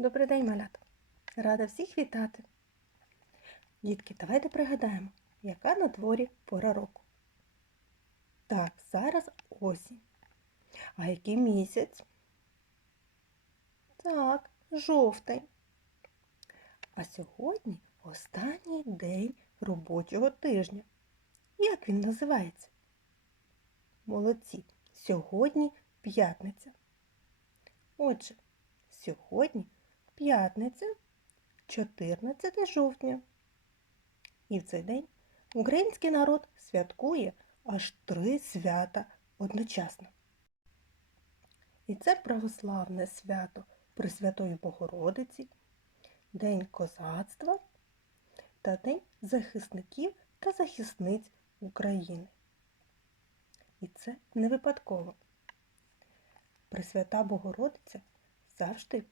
Добрий день, малята! Рада всіх вітати! Дітки, давайте пригадаємо, яка на дворі пора року. Так, зараз осінь. А який місяць? Так, жовтень. А сьогодні останній день робочого тижня. Як він називається? Молодці. Сьогодні п'ятниця. Отже, сьогодні п'ятниця, 14 жовтня. І в цей день український народ святкує аж три свята одночасно. І це православне свято Пресвятої Богородиці, День козацтва та День захисників та захисниць України. І це не випадково. Пресвята Богородиця завжди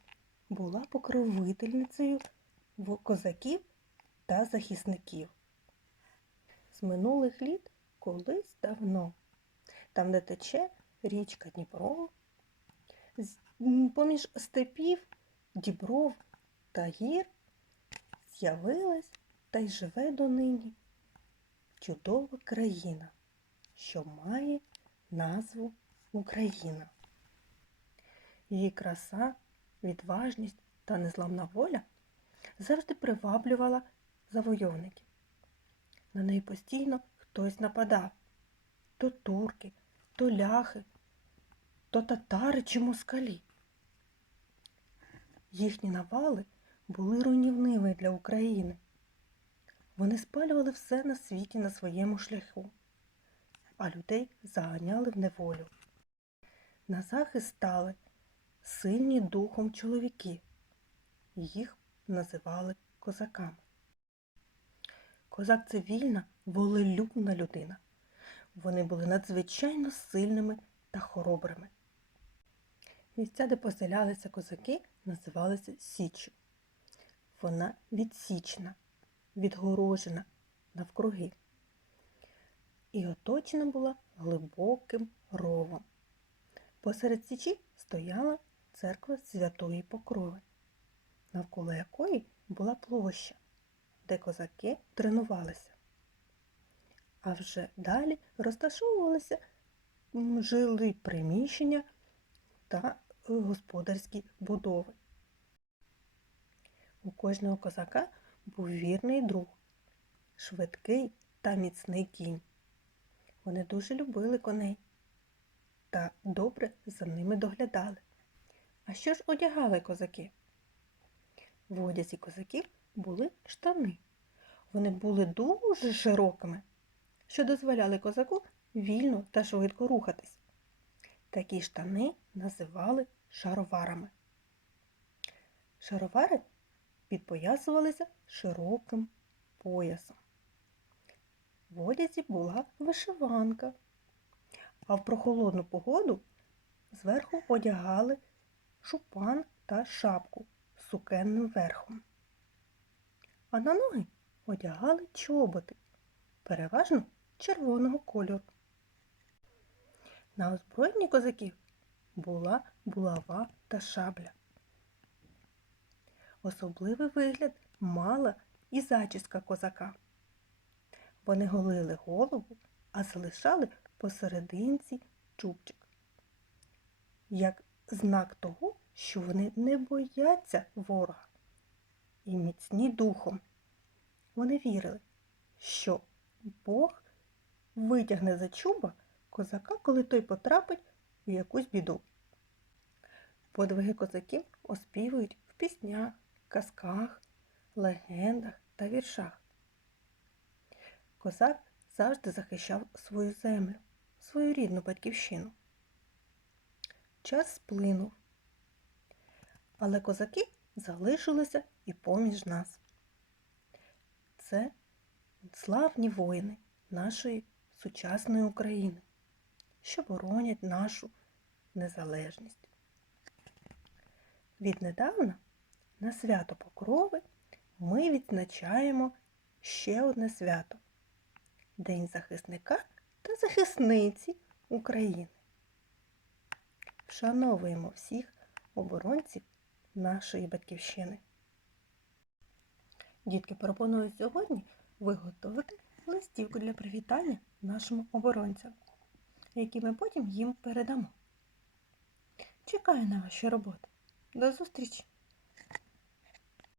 була покровительницею козаків та захисників. З минулих літ колись давно, там, де тече річка Дніпро, поміж степів, дібров та гір з'явилась та й живе донині чудова країна, що має назву Україна. Її краса, відважність та незламна воля завжди приваблювала завойовників. На неї постійно хтось нападав то турки, то ляхи, то татари чи москалі. Їхні навали були руйнівними для України. Вони спалювали все на світі на своєму шляху, а людей заганяли в неволю. На захист стали сильні духом чоловіки. Їх називали козаками. Козак це вільна, волелюбна людина. Вони були надзвичайно сильними та хоробрими. Місця, де поселялися козаки, називалися Січчю. Вона відсічна, відгорожена навкруги і оточена була глибоким ровом. Посеред січі стояла церква Святої Покрови, навколо якої була площа, де козаки тренувалися. А вже далі розташовувалися м, жилі приміщення та е, господарські будови. У кожного козака був вірний друг, швидкий та міцний кінь. Вони дуже любили коней та добре за ними доглядали. А що ж одягали козаки? В одязі козаків були штани. Вони були дуже широкими, що дозволяли козаку вільно та швидко рухатись. Такі штани називали шароварами. Шаровари підпоясувалися широким поясом. В одязі була вишиванка, а в прохолодну погоду зверху одягали шупан та шапку з сукенним верхом. А на ноги одягали чоботи, переважно червоного кольору. На озброєнні козаків була булава та шабля. Особливий вигляд мала і зачіска козака. Вони голили голову, а залишали посерединці чубчик. Як знак того, що вони не бояться ворога і міцні духом. Вони вірили, що Бог витягне за чуба козака, коли той потрапить в якусь біду. Подвиги козаків оспівують в піснях, казках, легендах та віршах. Козак завжди захищав свою землю, свою рідну батьківщину. Час сплинув, але козаки залишилися і поміж нас. Це славні воїни нашої сучасної України, що боронять нашу незалежність. Віднедавна на свято Покрови ми відзначаємо ще одне свято День захисника та захисниці України. Вшановуємо всіх оборонців нашої батьківщини. Дітки пропоную сьогодні виготовити листівку для привітання нашому оборонцям, які ми потім їм передамо. Чекаю на ваші роботи. До зустрічі!